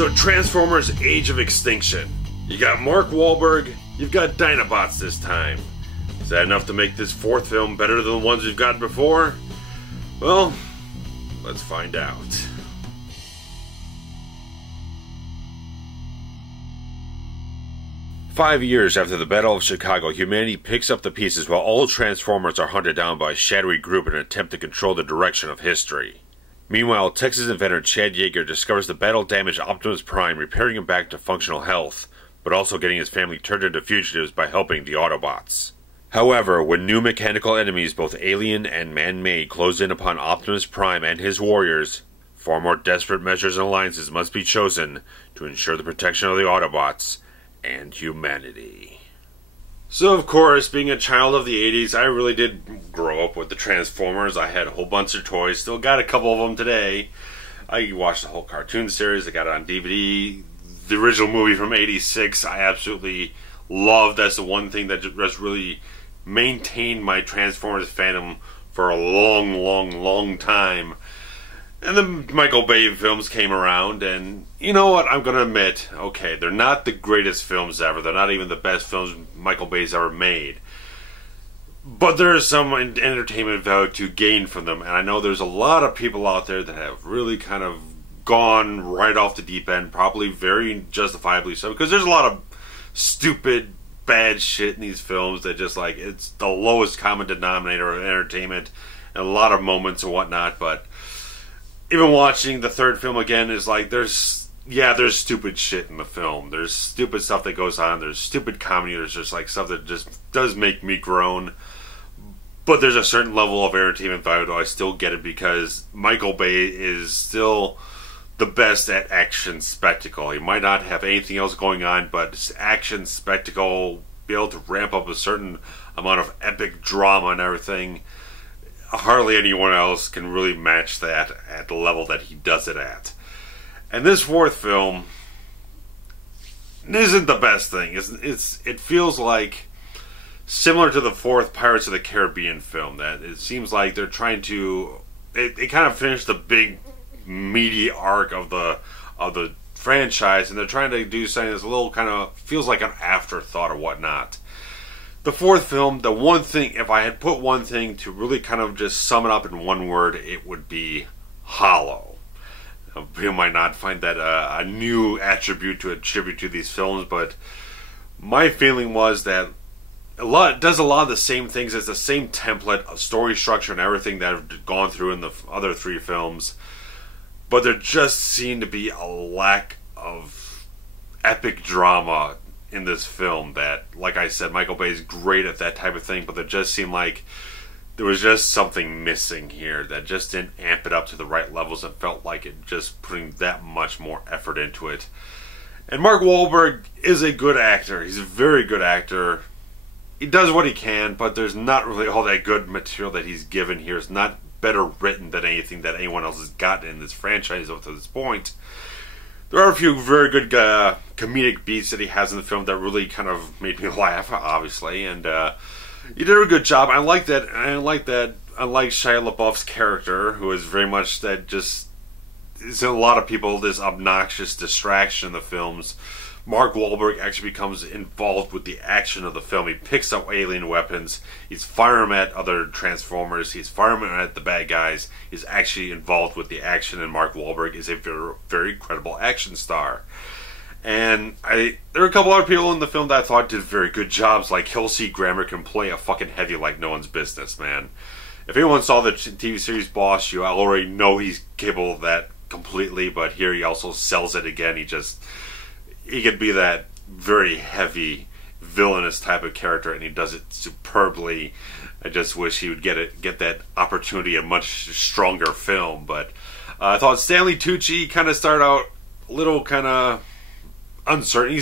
So Transformers Age of Extinction. You got Mark Wahlberg, you've got Dinobots this time. Is that enough to make this fourth film better than the ones we've gotten before? Well, let's find out. "5 years after the Battle of Chicago, humanity picks up the pieces while all Transformers are hunted down by a shadowy group in an attempt to control the direction of history. Meanwhile, Texas inventor Chad Yeager discovers the battle-damaged Optimus Prime, repairing him back to functional health, but also getting his family turned into fugitives by helping the Autobots. However, when new mechanical enemies, both alien and man-made, close in upon Optimus Prime and his warriors, far more desperate measures and alliances must be chosen to ensure the protection of the Autobots and humanity." So, of course, being a child of the 80s, I really did grow up with the Transformers. I had a whole bunch of toys, still got a couple of them today. I watched the whole cartoon series, I got it on DVD. The original movie from '86, I absolutely loved. That's the one thing that just really maintained my Transformers fandom for a long time. And the Michael Bay films came around, and you know what, I'm going to admit, okay, they're not the greatest films ever. They're not even the best films Michael Bay's ever made. But there is some entertainment value to gain from them, and I know there's a lot of people out there that have really kind of gone right off the deep end, probably very justifiably so, because there's a lot of stupid, bad shit in these films that just, like, it's the lowest common denominator of entertainment, and a lot of moments and whatnot. But even watching the third film again is like, there's stupid shit in the film. There's stupid stuff that goes on. There's stupid comedy. There's just like stuff that just does make me groan. But there's a certain level of entertainment value. I still get it because Michael Bay is still the best at action spectacle. He might not have anything else going on, but action spectacle, be able to ramp up a certain amount of epic drama and everything. Hardly anyone else can really match that at the level that he does it at. And this fourth film isn't the best thing. It feels like similar to the fourth Pirates of the Caribbean film. That it seems like they're trying to. It kind of finished the big meaty arc of the franchise, and they're trying to do something that's a little kind of feels like an afterthought or whatnot. The fourth film, the one thing, if I had put one thing to really kind of just sum it up in one word, it would be hollow. You might not find that a new attribute to attribute to these films, but my feeling was that it does a lot of the same things. It's the same template, story structure, and everything that I've gone through in the other three films, but there just seemed to be a lack of epic drama in this film that, like I said, Michael Bay's great at that type of thing, but it just seemed like there was just something missing here that just didn't amp it up to the right levels and felt like it just putting that much more effort into it. And Mark Wahlberg is a good actor. He's a very good actor. He does what he can, but there's not really all that good material that he's given here. It's not better written than anything that anyone else has gotten in this franchise up to this point. There are a few very good comedic beats that he has in the film that really kind of made me laugh, obviously, and he did a good job. I like that. Unlike Shia LaBeouf's character, who is very much that just is a lot of people this obnoxious distraction in the films, Mark Wahlberg actually becomes involved with the action of the film. He picks up alien weapons. He's firing them at other Transformers. He's firing them at the bad guys. He's actually involved with the action, and Mark Wahlberg is a very, very credible action star. And there are a couple other people in the film that I thought did very good jobs, like Kelsey Grammer can play a fucking heavy like no one's business, man. If anyone saw the TV series Boss, you already know he's capable of that completely, but here he also sells it again. He could be that very heavy, villainous type of character, and he does it superbly. I just wish he would get that opportunity in a much stronger film. But I thought Stanley Tucci kind of started out a little kind of uncertain.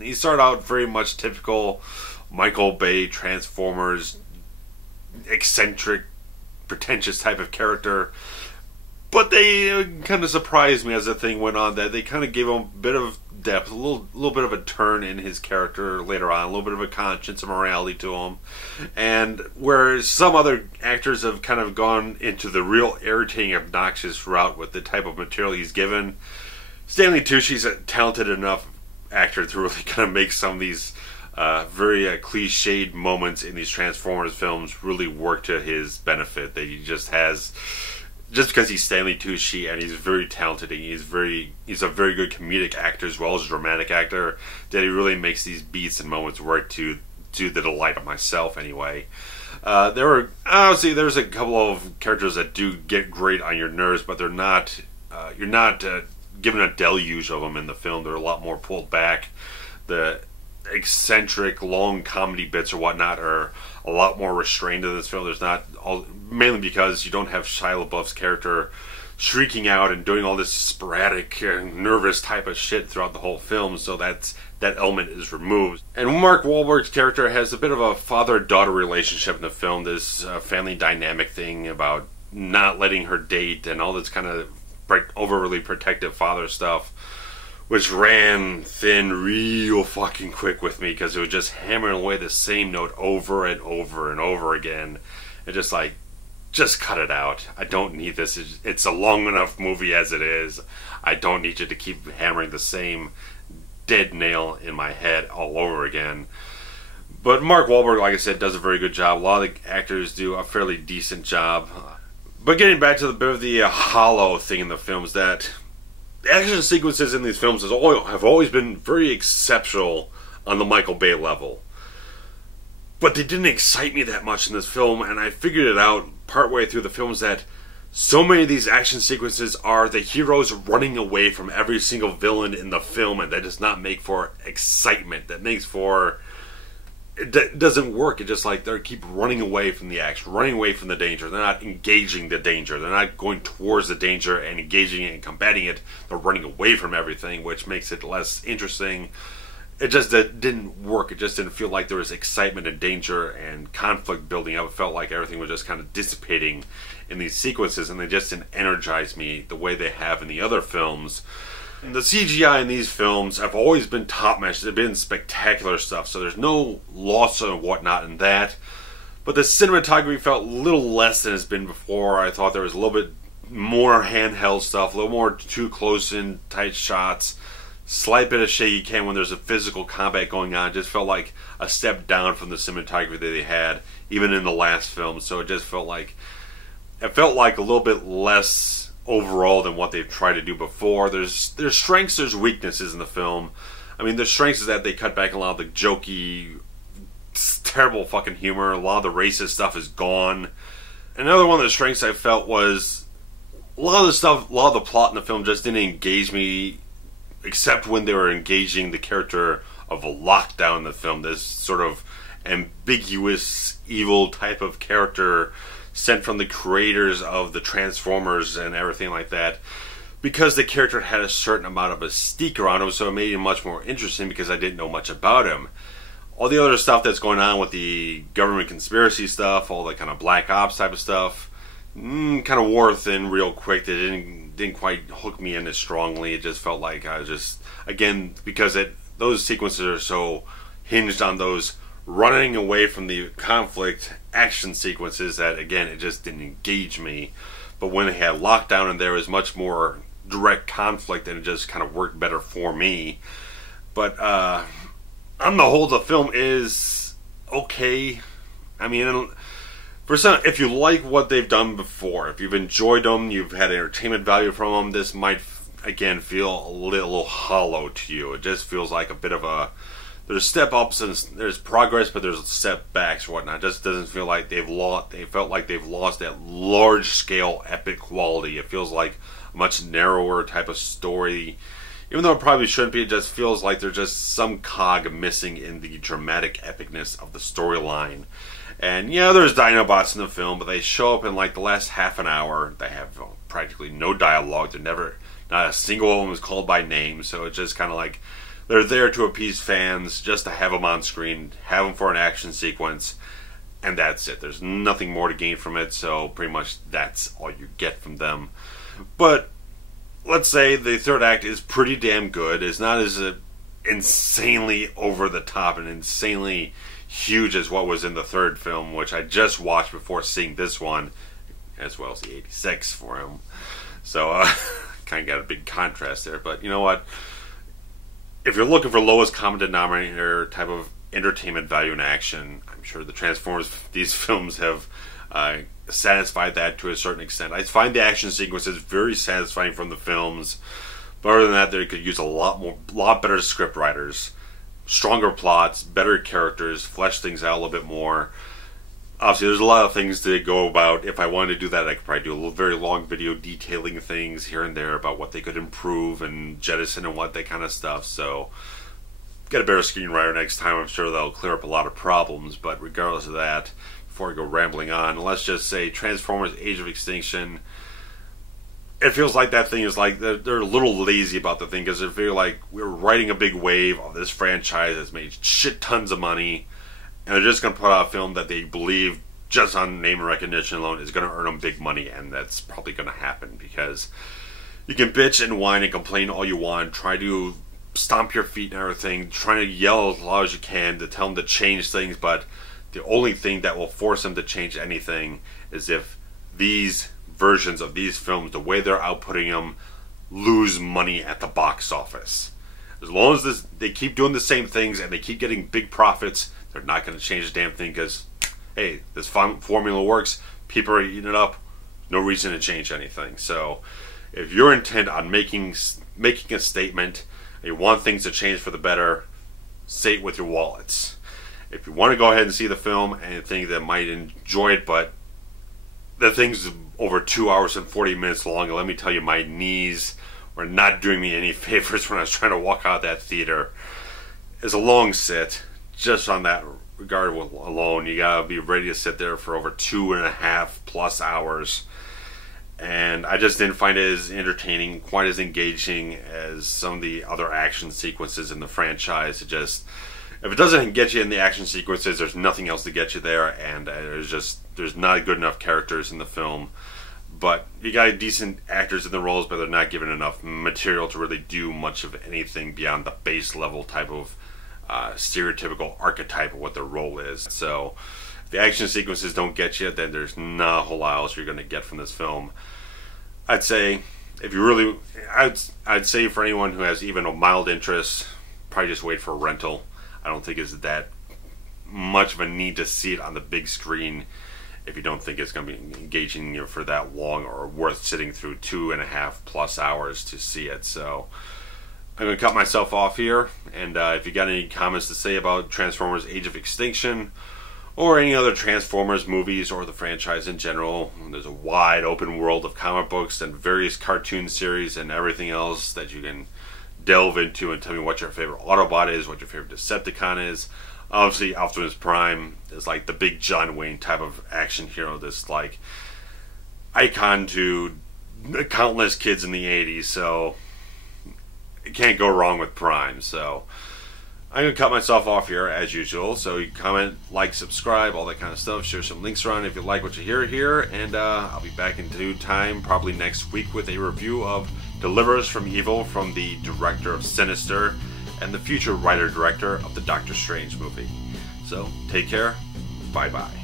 He started out very much typical Michael Bay Transformers, eccentric, pretentious type of character. But they kind of surprised me as the thing went on, that they kind of gave him a bit of depth, a little bit of a turn in his character later on, a little bit of a conscience and morality to him. And whereas some other actors have kind of gone into the real irritating, obnoxious route with the type of material he's given, Stanley Tucci's a talented enough actor to really kind of make some of these very cliched moments in these Transformers films really work to his benefit. That he just has, just because he's Stanley Tucci and he's very talented and he's a very good comedic actor as well as a dramatic actor, that he really makes these beats and moments work to the delight of myself anyway. There's a couple of characters that do get great on your nerves, but they're not. You're not given a deluge of them in the film. They're a lot more pulled back. The eccentric, long comedy bits or whatnot are a lot more restrained in this film. There's not mainly because you don't have Shia LaBeouf's character shrieking out and doing all this sporadic, nervous type of shit throughout the whole film. So that element is removed. And Mark Wahlberg's character has a bit of a father-daughter relationship in the film. This family dynamic thing about not letting her date and all this kind of overly protective father stuff, which ran thin real fucking quick with me because it was just hammering away the same note over and over and over again. And just cut it out. I don't need this. It's a long enough movie as it is. I don't need you to keep hammering the same dead nail in my head all over again. But Mark Wahlberg, like I said, does a very good job. A lot of the actors do a fairly decent job. But getting back to the bit of the hollow thing in the films, that the action sequences in these films have always been very exceptional on the Michael Bay level. But they didn't excite me that much in this film, and I figured it out partway through the films that so many of these action sequences are the heroes running away from every single villain in the film, and that does not make for excitement. That makes for... It doesn't work. It's just like they keep running away from the action, running away from the danger. They're not engaging the danger. They're not going towards the danger and engaging it and combating it. They're running away from everything, which makes it less interesting. It just didn't work. It just didn't feel like there was excitement and danger and conflict building up. It felt like everything was just kind of dissipating in these sequences, and they just didn't energize me the way they have in the other films. The CGI in these films have always been top-notch. They've been spectacular stuff, so there's no loss and whatnot in that. But the cinematography felt a little less than it's been before. I thought there was a little bit more handheld stuff, a little more too close-in tight shots, slight bit of shaky cam when there's a physical combat going on. It just felt like a step down from the cinematography that they had, even in the last film. So it just felt like a little bit less overall than what they've tried to do before. There's strengths, there's weaknesses in the film. I mean, the strengths is that they cut back a lot of the jokey, terrible fucking humor. A lot of the racist stuff is gone. Another one of the strengths I felt was a lot of the plot in the film just didn't engage me, except when they were engaging the character of a Lockdown in the film. This sort of ambiguous, evil type of character sent from the creators of the Transformers and everything like that, because the character had a certain amount of mystique around him, so it made him much more interesting because I didn't know much about him. All the other stuff that's going on with the government conspiracy stuff, all the kind of black ops type of stuff, kind of wore thin real quick. They didn't quite hook me in as strongly. It just felt like I was just, again, because those sequences are so hinged on those running away from the conflict action sequences, that again, it just didn't engage me. But when they had Lockdown and there was much more direct conflict, and it just kind of worked better for me. But on the whole, the film is okay. I mean, if you like what they've done before, if you've enjoyed them, you've had entertainment value from them, this might again feel a little hollow to you. It just feels like a bit of a, there's step ups and there's progress, but there's step backs or whatnot. It just doesn't feel like they felt like they've lost that large scale epic quality. It feels like a much narrower type of story. Even though it probably shouldn't be, it just feels like there's just some cog missing in the dramatic epicness of the storyline. And yeah, there's Dinobots in the film, but they show up in like the last half an hour. They have practically no dialogue. Not a single of them is called by name, so it's just kind of like they're there to appease fans, just to have them on screen, have them for an action sequence, and that's it. There's nothing more to gain from it, so pretty much that's all you get from them. But let's say the third act is pretty damn good. It's not as insanely over the top and insanely huge as what was in the third film, which I just watched before seeing this one, as well as the 86 for him. So, kind of got a big contrast there. But you know what? If you're looking for lowest common denominator type of entertainment value in action, I'm sure the Transformers, these films have satisfied that to a certain extent. I find the action sequences very satisfying from the films, but other than that, they could use a lot better script writers, stronger plots, better characters, flesh things out a little bit more. Obviously, there's a lot of things to go about. If I wanted to do that, I could probably do a very long video detailing things here and there about what they could improve and jettison and what that kind of stuff. So, get a better screenwriter next time. I'm sure that'll clear up a lot of problems. But regardless of that, before I go rambling on, let's just say Transformers Age of Extinction, it feels like that thing is like they're a little lazy about the thing, because they feel like we're riding a big wave of this franchise that's made shit tons of money, and they're just going to put out a film that they believe, just on name and recognition alone, is going to earn them big money. And that's probably going to happen, because you can bitch and whine and complain all you want, try to stomp your feet and everything, trying to yell as loud as you can to tell them to change things, but the only thing that will force them to change anything is if these versions of these films, the way they're outputting them, lose money at the box office. As long as they keep doing the same things and they keep getting big profits, they're not going to change the damn thing, because, hey, this formula works, people are eating it up, no reason to change anything. So, if you're intent on making a statement, and you want things to change for the better, say it with your wallets. If you want to go ahead and see the film and think that might enjoy it, but the thing's over 2 hours and 40 minutes long, and let me tell you, my knees were not doing me any favors when I was trying to walk out of that theater. It's a long sit. Just on that regard alone, you gotta be ready to sit there for over 2.5+ hours. And I just didn't find it as entertaining, quite as engaging as some of the other action sequences in the franchise. If it doesn't get you in the action sequences, there's nothing else to get you there, and there's not good enough characters in the film. But you got decent actors in the roles, but they're not given enough material to really do much of anything beyond the base level type of stereotypical archetype of what their role is. So if the action sequences don't get you, then there's not a whole lot else you're going to get from this film. I'd say I'd say for anyone who has even a mild interest, probably just wait for a rental. I don't think it's that much of a need to see it on the big screen if you don't think it's going to be engaging you for that long, or worth sitting through 2.5+ hours to see it. So I'm going to cut myself off here, and if you got any comments to say about Transformers Age of Extinction, or any other Transformers movies, or the franchise in general, there's a wide open world of comic books and various cartoon series and everything else that you can delve into, and tell me what your favorite Autobot is, what your favorite Decepticon is. Obviously, Optimus Prime is like the big John Wayne type of action hero, this like icon to countless kids in the 80s, so you can't go wrong with Prime. So I'm going to cut myself off here as usual. So you comment, like, subscribe, all that kind of stuff. Share some links around if you like what you hear here. And I'll be back in due time, probably next week, with a review of Deliver Us from Evil from the director of Sinister and the future writer-director of the Doctor Strange movie. So take care. Bye-bye.